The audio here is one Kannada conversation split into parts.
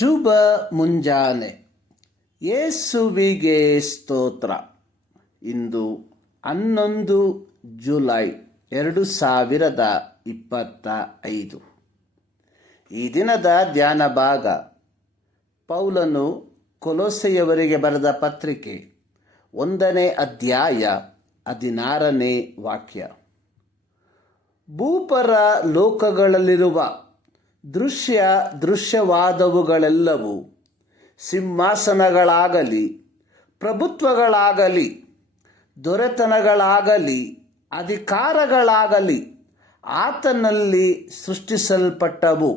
ಶುಭ ಮುಂಜಾನೆ. ಯೇಸುವಿಗೆ ಸ್ತೋತ್ರ. ಇಂದು 11 ಜುಲೈ 2025. ಈ ದಿನದ ಧ್ಯಾನ ಭಾಗ ಪೌಲನು ಕೊಲೊಸ್ಸೆಯವರಿಗೆ ಬರೆದ ಪತ್ರಿಕೆ 1ನೇ ಅಧ್ಯಾಯ 16ನೇ ವಾಕ್ಯ. ಭೂಪರ ಲೋಕಗಳಲ್ಲಿರುವ ದೃಶ್ಯವಾದವುಗಳೆಲ್ಲವೂ ಸಿಂಹಾಸನಗಳಾಗಲಿ, ಪ್ರಭುತ್ವಗಳಾಗಲಿ, ದೊರೆತನಗಳಾಗಲಿ, ಅಧಿಕಾರಗಳಾಗಲಿ ಆತನಲ್ಲಿ ಸೃಷ್ಟಿಸಲ್ಪಟ್ಟವು,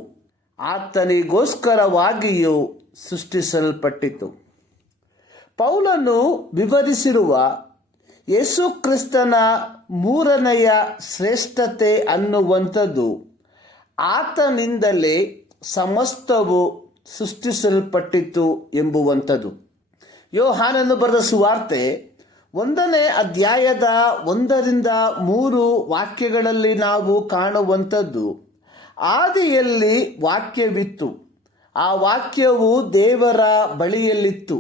ಆತನಿಗೋಸ್ಕರವಾಗಿಯೂ ಸೃಷ್ಟಿಸಲ್ಪಟ್ಟಿತು. ಪೌಲನು ವಿವರಿಸಿರುವ ಯೇಸುಕ್ರಿಸ್ತನ ಮೂರನೆಯ ಶ್ರೇಷ್ಠತೆ ಅನ್ನುವಂಥದ್ದು ಆತನಿಂದಲೇ ಸಮಸ್ತವು ಸೃಷ್ಟಿಸಲ್ಪಟ್ಟಿತು ಎಂಬುವಂಥದ್ದು. ಯೋಹಾನನು ಬರೆದ ಸುವಾರ್ತೆ 1ನೇ ಅಧ್ಯಾಯದ 1-3 ವಾಕ್ಯಗಳಲ್ಲಿ ನಾವು ಕಾಣುವಂಥದ್ದು, ಆದಿಯಲ್ಲಿ ವಾಕ್ಯವಿತ್ತು, ಆ ವಾಕ್ಯವು ದೇವರ ಬಳಿಯಲ್ಲಿತ್ತು,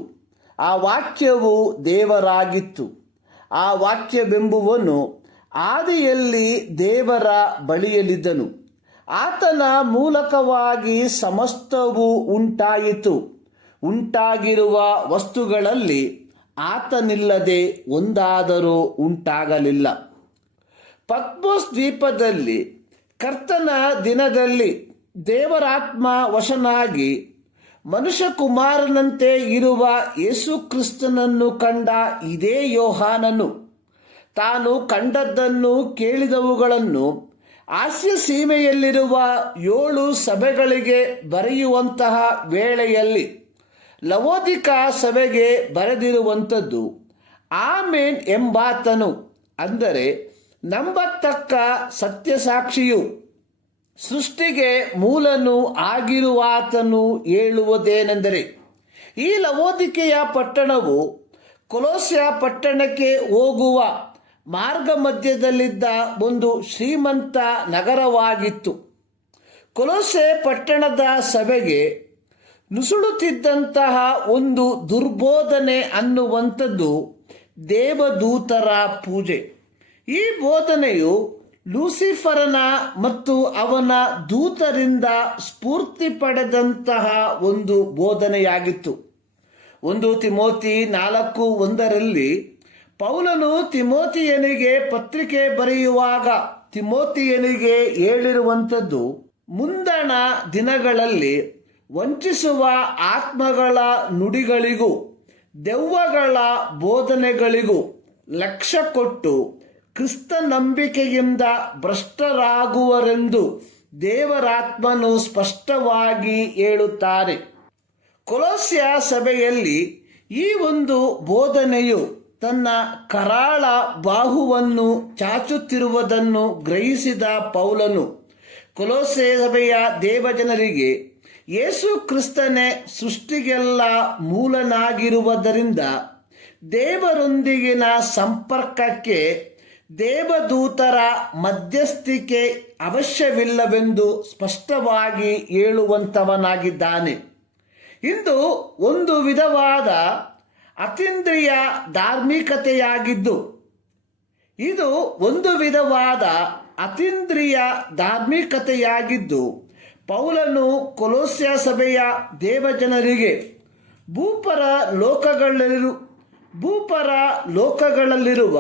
ಆ ವಾಕ್ಯವು ದೇವರಾಗಿತ್ತು, ಆ ವಾಕ್ಯವೆಂಬುವನು ಆದಿಯಲ್ಲಿ ದೇವರ ಬಳಿಯಲ್ಲಿದ್ದನು, ಆತನ ಮೂಲಕವಾಗಿ ಸಮಸ್ತವೂ ಉಂಟಾಯಿತು, ಉಂಟಾಗಿರುವ ವಸ್ತುಗಳಲ್ಲಿ ಆತನಿಲ್ಲದೆ ಒಂದಾದರೂ ಉಂಟಾಗಲಿಲ್ಲ. ಪತ್ಮೋಸ್ ದ್ವೀಪದಲ್ಲಿ ಕರ್ತನ ದಿನದಲ್ಲಿ ದೇವರಾತ್ಮ ವಶನಾಗಿ ಮನುಷ್ಯಕುಮಾರನಂತೆ ಇರುವ ಯೇಸುಕ್ರಿಸ್ತನನ್ನು ಕಂಡ ಇದೇ ಯೋಹಾನನು ತಾನು ಕಂಡದ್ದನ್ನು ಕೇಳಿದವುಗಳನ್ನು ಆಸ್ಯ ಸೀಮೆಯಲ್ಲಿರುವ 7 ಸಭೆಗಳಿಗೆ ಬರೆಯುವಂತಹ ವೇಳೆಯಲ್ಲಿ ಲವೋದಿಕಾ ಸಭೆಗೆ ಬರೆದಿರುವಂಥದ್ದು, ಆಮೇನ್ ಎಂಬಾತನು, ಅಂದರೆ ನಂಬತಕ್ಕ ಸತ್ಯಸಾಕ್ಷಿಯು, ಸೃಷ್ಟಿಗೆ ಮೂಲನು ಆಗಿರುವಾತನು ಹೇಳುವುದೇನೆಂದರೆ, ಈ ಲವೋದಿಕೆಯ ಪಟ್ಟಣವು ಕೊಲೊಸ್ಸೆ ಪಟ್ಟಣಕ್ಕೆ ಹೋಗುವ ಮಾರ್ಗ ಮಧ್ಯದಲ್ಲಿದ್ದ ಒಂದು ಶ್ರೀಮಂತ ನಗರವಾಗಿತ್ತು. ಕೊಲೊಸ್ಸೆ ಪಟ್ಟಣದ ಸಭೆಗೆ ನುಸುಳುತ್ತಿದ್ದಂತಹ ಒಂದು ದುರ್ಬೋಧನೆ ಅನ್ನುವಂಥದ್ದು ದೇವದೂತರ ಪೂಜೆ. ಈ ಬೋಧನೆಯು ಲೂಸಿಫರನ ಮತ್ತು ಅವನ ದೂತರಿಂದ ಸ್ಫೂರ್ತಿ ಪಡೆದಂತಹ ಒಂದು ಬೋಧನೆಯಾಗಿತ್ತು. 1 ತಿಮೋತಿ 4:1 ಪೌಲನು ತಿಮೋತಿಯನಿಗೆ ಪತ್ರಿಕೆ ಬರೆಯುವಾಗ ತಿಮೋತಿಯನಿಗೆ ಹೇಳಿರುವಂಥದ್ದು, ಮುಂದಣ ದಿನಗಳಲ್ಲಿ ವಂಚಿಸುವ ಆತ್ಮಗಳ ನುಡಿಗಳಿಗೂ ದೆವ್ವಗಳ ಬೋಧನೆಗಳಿಗೂ ಲಕ್ಷ್ಯ ಕೊಟ್ಟು ಕ್ರಿಸ್ತ ನಂಬಿಕೆಯಿಂದ ಭ್ರಷ್ಟರಾಗುವರೆಂದು ದೇವರಾತ್ಮನು ಸ್ಪಷ್ಟವಾಗಿ ಹೇಳುತ್ತಾರೆ. ಕೊಲೊಸ್ಸೆ ಸಭೆಯಲ್ಲಿ ಈ ಒಂದು ಬೋಧನೆಯು ತನ್ನ ಕರಾಳ ಬಾಹುವನ್ನು ಚಾಚುತ್ತಿರುವುದನ್ನು ಗ್ರಹಿಸಿದ ಪೌಲನು ಕೊಲೊಸ್ಸೆ ಸಭೆಯ ದೇವಜನರಿಗೆ ಯೇಸು ಕ್ರಿಸ್ತನೇ ಸೃಷ್ಟಿಗೆಲ್ಲ ಮೂಲನಾಗಿರುವುದರಿಂದ ದೇವರೊಂದಿಗಿನ ಸಂಪರ್ಕಕ್ಕೆ ದೇವದೂತರ ಮಧ್ಯಸ್ಥಿಕೆ ಅವಶ್ಯವಿಲ್ಲವೆಂದು ಸ್ಪಷ್ಟವಾಗಿ ಹೇಳುವಂಥವನಾಗಿದ್ದಾನೆ. ಇಂದು ಒಂದು ವಿಧವಾದ ಅತೀಂದ್ರಿಯ ಧಾರ್ಮಿಕತೆಯಾಗಿದ್ದು, ಇದು ಒಂದು ವಿಧವಾದ ಅತೀಂದ್ರಿಯ ಧಾರ್ಮಿಕತೆಯಾಗಿದ್ದು ಪೌಲನು ಕೊಲೊಸ್ಸೆ ಸಭೆಯ ದೇವಜನರಿಗೆ ಭೂಪರ ಲೋಕಗಳಲ್ಲಿರುವ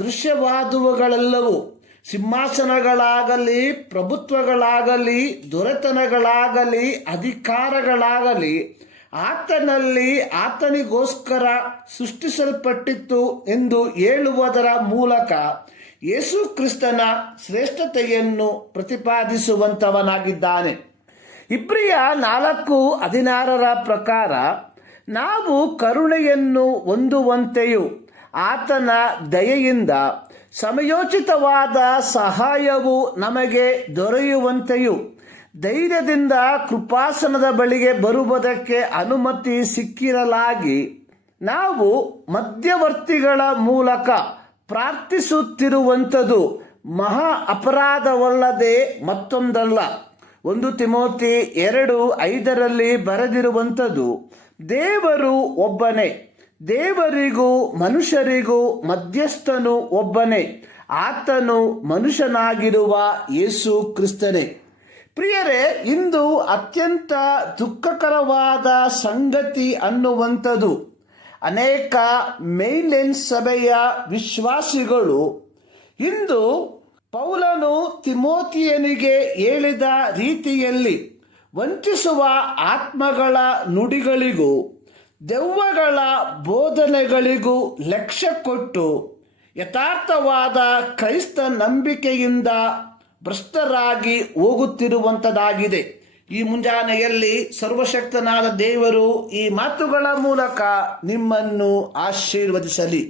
ದೃಶ್ಯವಾದವುಗಳೆಲ್ಲವೂ ಸಿಂಹಾಸನಗಳಾಗಲಿ, ಪ್ರಭುತ್ವಗಳಾಗಲಿ, ದೊರೆತನಗಳಾಗಲಿ, ಅಧಿಕಾರಗಳಾಗಲಿ ಆತನಲ್ಲಿ ಆತನಿಗೋಸ್ಕರ ಸೃಷ್ಟಿಸಲ್ಪಟ್ಟಿತ್ತು ಎಂದು ಹೇಳುವುದರ ಮೂಲಕ ಯೇಸು ಕ್ರಿಸ್ತನ ಶ್ರೇಷ್ಠತೆಯನ್ನು ಪ್ರತಿಪಾದಿಸುವಂಥವನಾಗಿದ್ದಾನೆ. ಇಬ್ರಿಯ 4:16 ಪ್ರಕಾರ ನಾವು ಕರುಣೆಯನ್ನು ಹೊಂದುವಂತೆಯೂ ಆತನ ದಯೆಯಿಂದ ಸಮಯೋಚಿತವಾದ ಸಹಾಯವು ನಮಗೆ ದೊರೆಯುವಂತೆಯೂ ಧೈರ್ಯದಿಂದ ಕೃಪಾಸನದ ಬಳಿಗೆ ಬರುವುದಕ್ಕೆ ಅನುಮತಿ ಸಿಕ್ಕಿರಲಾಗಿ ನಾವು ಮಧ್ಯವರ್ತಿಗಳ ಮೂಲಕ ಪ್ರಾರ್ಥಿಸುತ್ತಿರುವಂಥದ್ದು ಮಹಾ ಅಪರಾಧವಲ್ಲದೆ ಮತ್ತೊಂದಲ್ಲ. 1 ತಿಮೋತಿ 2:5 ಬರೆದಿರುವಂಥದ್ದು, ದೇವರು ಒಬ್ಬನೇ, ದೇವರಿಗೂ ಮನುಷ್ಯರಿಗೂ ಮಧ್ಯಸ್ಥನು ಒಬ್ಬನೇ, ಆತನು ಮನುಷ್ಯನಾಗಿರುವ ಯೇಸು ಕ್ರಿಸ್ತನೇ. ಪ್ರಿಯರೇ, ಇಂದು ಅತ್ಯಂತ ದುಃಖಕರವಾದ ಸಂಗತಿ ಅನ್ನುವಂಥದ್ದು, ಅನೇಕ ಮೇಲಿನ ಸಭೆಯ ವಿಶ್ವಾಸಿಗಳು ಇಂದು ಪೌಲನು ತಿಮೋತಿಯನಿಗೆ ಹೇಳಿದ ರೀತಿಯಲ್ಲಿ ವಂಚಿಸುವ ಆತ್ಮಗಳ ನುಡಿಗಳಿಗೂ ದೆವ್ವಗಳ ಬೋಧನೆಗಳಿಗೂ ಲಕ್ಷ್ಯ ಕೊಟ್ಟು ಯಥಾರ್ಥವಾದ ಕ್ರೈಸ್ತ ನಂಬಿಕೆಯಿಂದ ಭ್ರಷ್ಟರಾಗಿ ಹೋಗುತ್ತಿರುವಂಥದ್ದಾಗಿದೆ. ಈ ಮುಂಜಾನೆಯಲ್ಲಿ ಸರ್ವಶಕ್ತನಾದ ದೇವರು ಈ ಮಾತುಗಳ ಮೂಲಕ ನಿಮ್ಮನ್ನು ಆಶೀರ್ವದಿಸಲಿ.